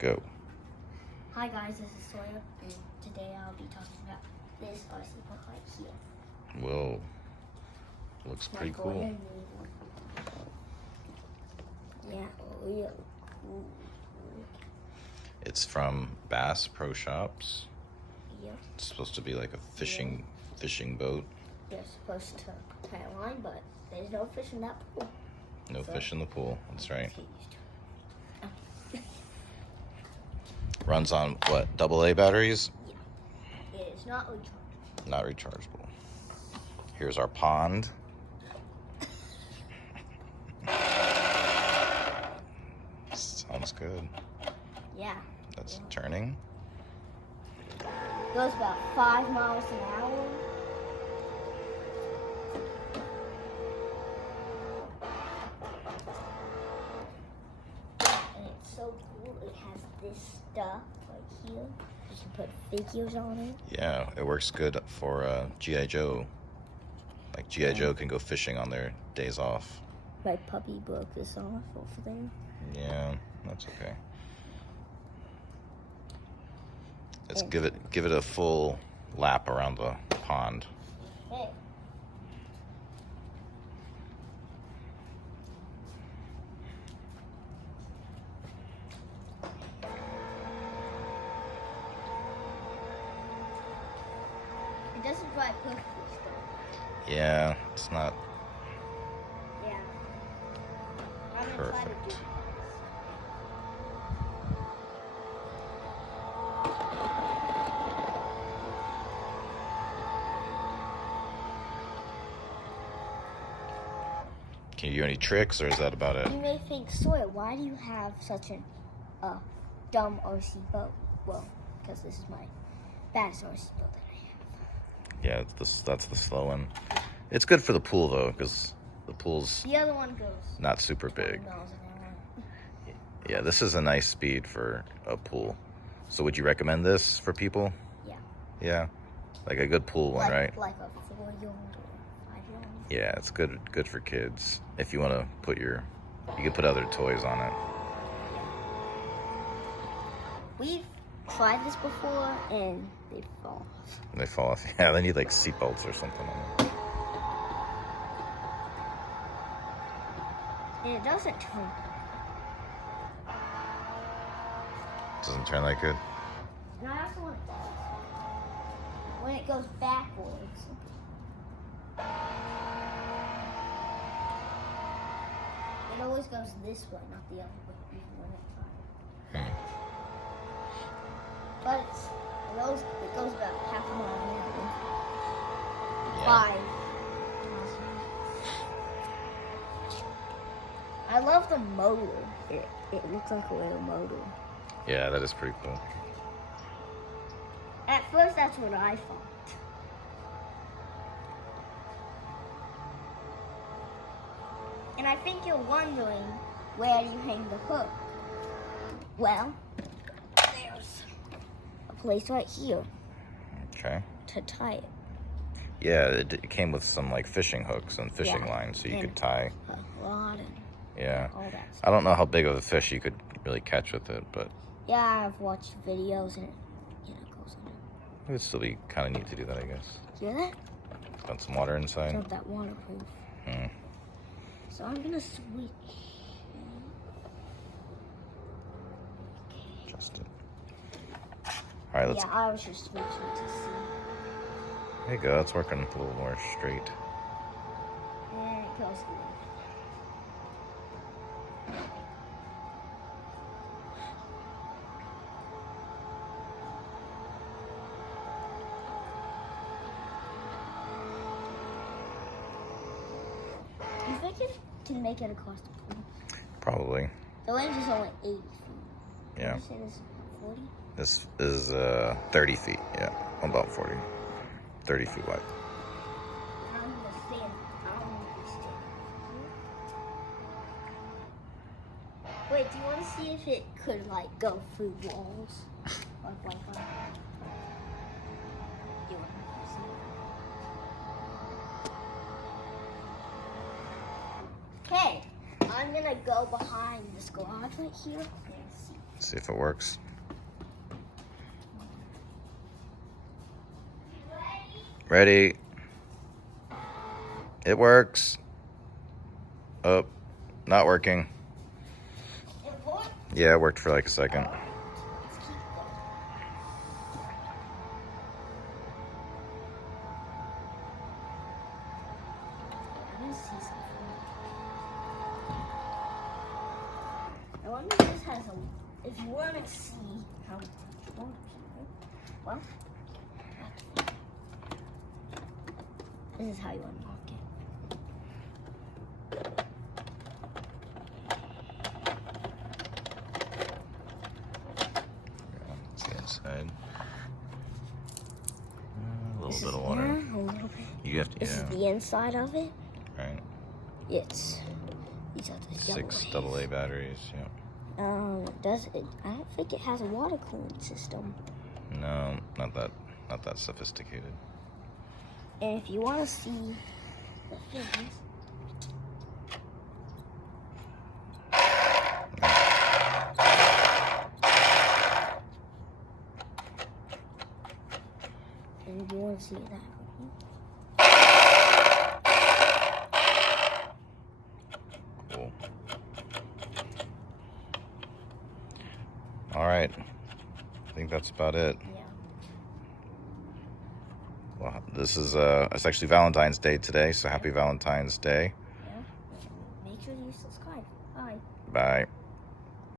Go. Hi guys, this is Sawyer, and today I'll be talking about this RC book right here. Whoa. Looks pretty cool. Yeah, real cool. It's from Bass Pro Shops. Yeah. It's supposed to be like a fishing boat. You're supposed to tie a line, but there's no fish in that pool. No fish in the pool. That's right. Runs on what? AA batteries? Yeah. It is not rechargeable. Not rechargeable. Here's our pond. Sounds good. Yeah. That's turning. Goes about 5 miles an hour. And it's so cool. It has this stuff right here. You can put figures on it. Yeah, it works good for G.I. Joe. Like G.I. Joe can go fishing on their days off. My puppy broke this off over there. Yeah, that's okay. Let's give it a full lap around the pond. Hey. It doesn't drive perfectly still. Yeah, it's not Yeah. I'm gonna try to do perfect. this. Can you do any tricks, or is that about it? You may think, Sawyer, why do you have such an dumb RC boat? Well, because this is my baddest RC boat that I have. Yeah, that's the slow one. It's good for the pool though, because the pool's The other one goes not super big. 20 miles an hour. Yeah, this is a nice speed for a pool. So would you recommend this for people? Yeah. Yeah, like a good pool one, right? Like a 4-year-old or 5-year-old. Yeah, it's good for kids. If you want to put you can put other toys on it. We've tried this before and they fall off. They fall off. Yeah, they need like seat belts or something on them. And it doesn't turn. Doesn't turn that good. And I also want it does. When it goes backwards. It always goes this way, not the other way, even when it's high. But it goes about half a mile an hour. Yeah. 5. I love the motor. It looks like a little motor. Yeah, that is pretty cool. At first, that's what I thought. And I think you're wondering, where do you hang the hook? Well, there's a place right here Okay. to tie it. Yeah, it came with some like fishing hooks and fishing Yeah, lines, so you and could tie. A rod and Yeah. all that stuff. I don't know how big of a fish you could really catch with it, but Yeah, I've watched videos and it goes under. it would still be kind of neat to do that, I guess. Hear that? Got some water inside. Not that waterproof. Hmm. So I'm gonna switch. Just it. All right, let's. Yeah, I was just switching to see. There you go. It's working a little more straight. And it goes good. You think it can make it across the pool? Probably. The range is only 80 feet. Yeah. Did you say this is 40? This is 30 feet. Yeah, about 40. 30 feet wide. I'm gonna stand. I don't want to stand. Wait, do you want to see if it could like go through walls? Like Wi-Fi? Do you want to see? Okay, I'm gonna go behind this garage right here and see. See if it works. Ready. It works. Oh, not working. It worked. Yeah, it worked for like a second. Let's keep going. I want to see something. I wonder if this has a. If you want to see how much it works, well, this is how you unlock it. Let's see inside. A This little bit is of water. there, a little bit. You have to, This is the inside of it. right. It's these are the yellow 6 ones. AA batteries. Yeah. Does it? I don't think it has a water cooling system. No, not that sophisticated. And if you want to see the fins, and if you want to see that. Cool. All right. I think that's about it. Yeah. Well, this is it's actually Valentine's Day today, so happy Valentine's Day. Yeah. Make sure you subscribe. Bye. Bye.